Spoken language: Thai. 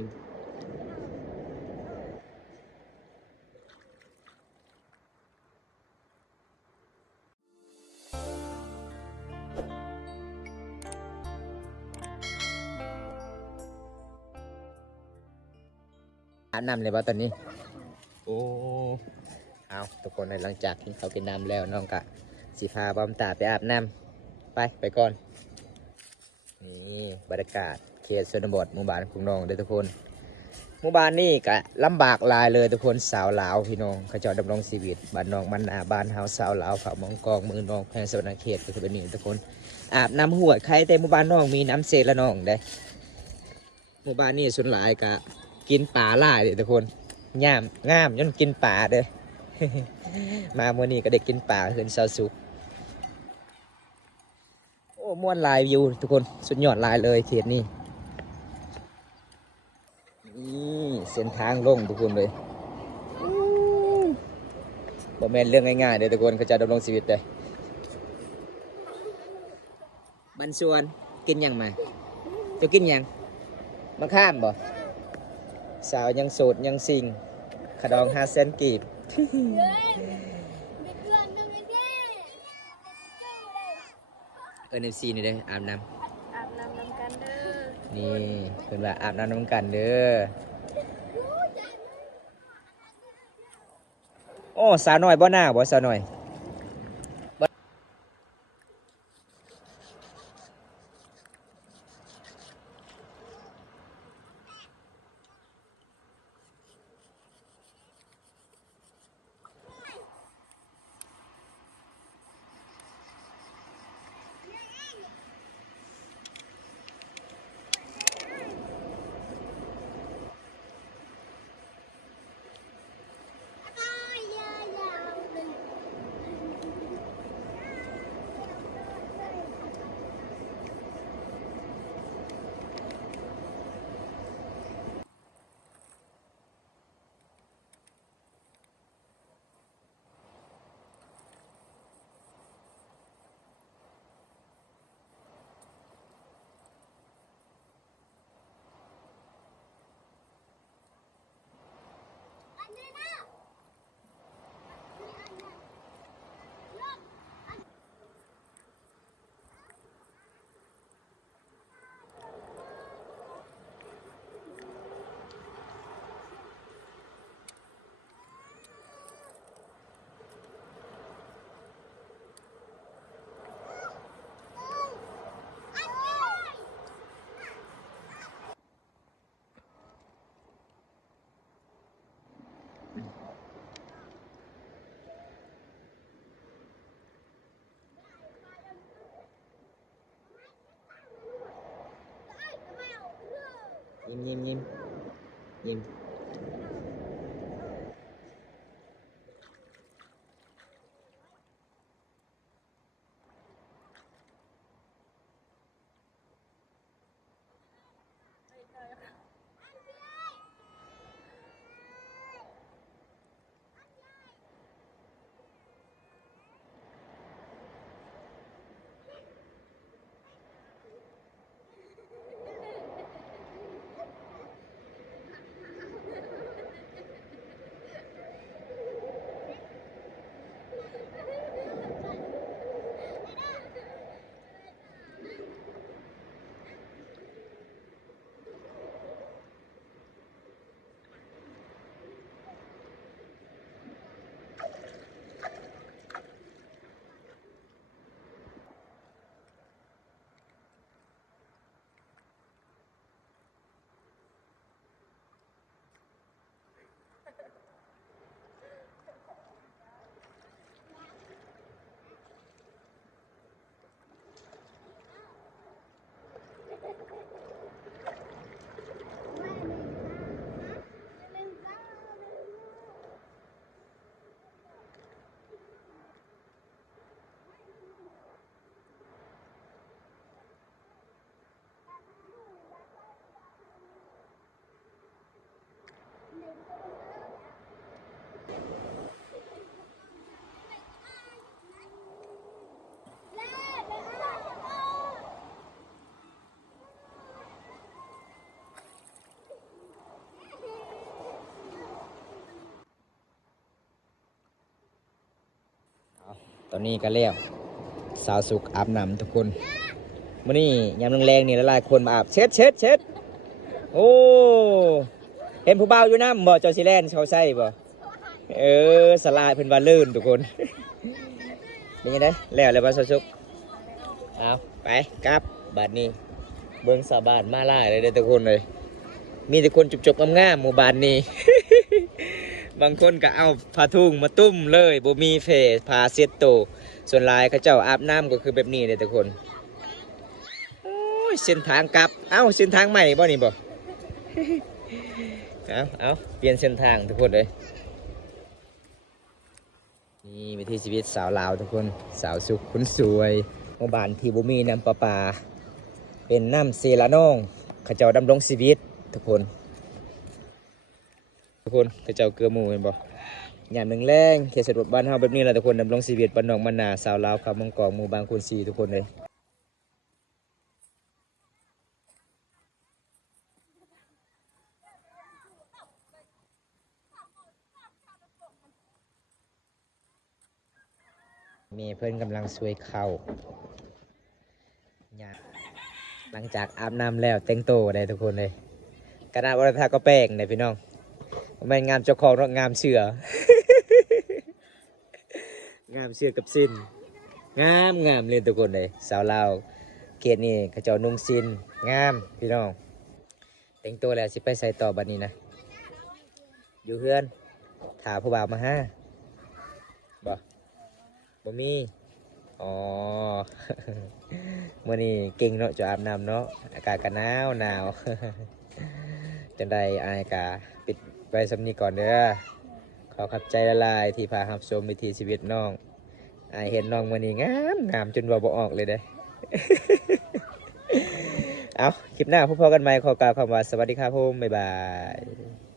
ริงอาบน้ำเลยบ่ตอนนี้โอ้เอาทุกคนหลังจากที่เขากินน้ำแล้วน้องกะสิพาบอมตาไปอาบน้ำไปก่อนนี่บรรยากาศเขตชนบทหมู่บ้านของน้องเด้อทุกคนหมู่บ้านนี่ก็ลำบากหลายเลยทุกคนสาวลาวพี่น้องเขาเจ้าดำรงชีวิตบ้านน้องมันนาบ้านเฮาสาวลาวเขามองกองมือน้องแพงสวรรณเขตก็คือเป็นนี่ทุกคนอาบน้ำหัวใครแต่หมู่บ้านน้องมีน้ำเสร็จแล้วน้องได้หมู่บ้านนี่ส่วนหลายก็กินปลาหลายเลยทุกคนงามจนกินปลาเด้อ มาเมื่อนี้ก็ได้กินปลาเฮือนซาซุกโอ้ม่วนลายวิวทุกคนสุดยอดลายเลยเขตนี้นี่เส้นทางลงทุกคนเลยบ่แม่นเรื่องง่ายๆเด้อทุกคนเขาจะดำรงชีวิตได้บันส่วนกินหยังมาจะกินหยังมะข้ามบ่สาวยังโสดยังซิงขดอง5 เซนกีบNFC นี่เด้ออาบน้ำกันเด้อนี่เพิ่นว่าอาบน้ำกันเด้อโอ้สาวน้อยบ่หน้าบ่สาวน้อยยิ้ม ตอนนี้ก็แล้วสาวสุกอาบน้ำทุกคนมื้อนี้ยามแรงๆนี่หลายๆคนมาอาบเช็ดโอ้เห็นผู้บ่าวอยู่น้ำบ่เจ้าสิแลนเขาใส่บ่สลายเพิ่นว่าลื่นทุกคนเป็นยังไงแล้วเลยบ่สาวสุกเอาไปกลับบัดนี้เบิ่งชาวบ้านมาหลายเลยเด้อทุกคนเลยมีแต่คนจุบๆงามๆหมู่บ้านนี้ บางคนก็เอาผ้าทุ่งมาตุ้มเลยบ่มีเฟสผ้าเซ็ตโตส่วนหลายเขาเจ้าอาบน้ำก็คือแบบนี้เลยทุกคนโอ้ยเส้นทางกลับเส้นทางใหม่บ่นี่บ่ เอาเปลี่ยนเส้นทางทุกคนเลยนี่วิถีชีวิตสาวลาวทุกคนสาวสุขคนสวยหมู่บ้านที่บ่มีน้ำประปาเป็นน้ำเซลานองเขาเจ้าดำรงชีวิตทุกคนเขาเจ้าเกลือหมูเห็นบ่อย่างหนึ่งแรงเขตสะดวกบ้านเฮาแบบนี้แหละทุกคนดำรงชีวิตบ้านนองบ้านนาสาวลาวคำมังกรหมู่บางคนสีทุกคนเลยมีเพื่อนกำลังสวยเข่าหลังจากอาบน้ำแล้วแต่งตัวได้ทุกคนเลยกระดาษวรรณทาก็แป้งเลยพี่น้องไม่งามเจ้าของหรอกงามเสือ งามเสือกับสิ้นงามเลยทุกคนเลยสาวลาวเขตนี้เขาเจ้านุ่งสิ้นงามพี่น้องแต่งตัวแล้วสิไปใส่ต่อบัดนี้นะอยู่เพื่อนถาผู้บ่าวมาฮะบ่มีอ๋อ มื่อนี้เก่งเนาะจะอาบน้ำเนาะอากาศก็หนาว จังใดอายกาปิดไว้สำนีก่อนเด้อขอขับใจละลายที่พาหับชมวิถีชีวิตน้องอายเห็นน้องมื่อนี้งามจนว่าบ่ออกเลยเด้ เอาคลิปหน้าพบกันใหม่ขอกล่าวคำว่าสวัสดีครับผมบ๊ายบาย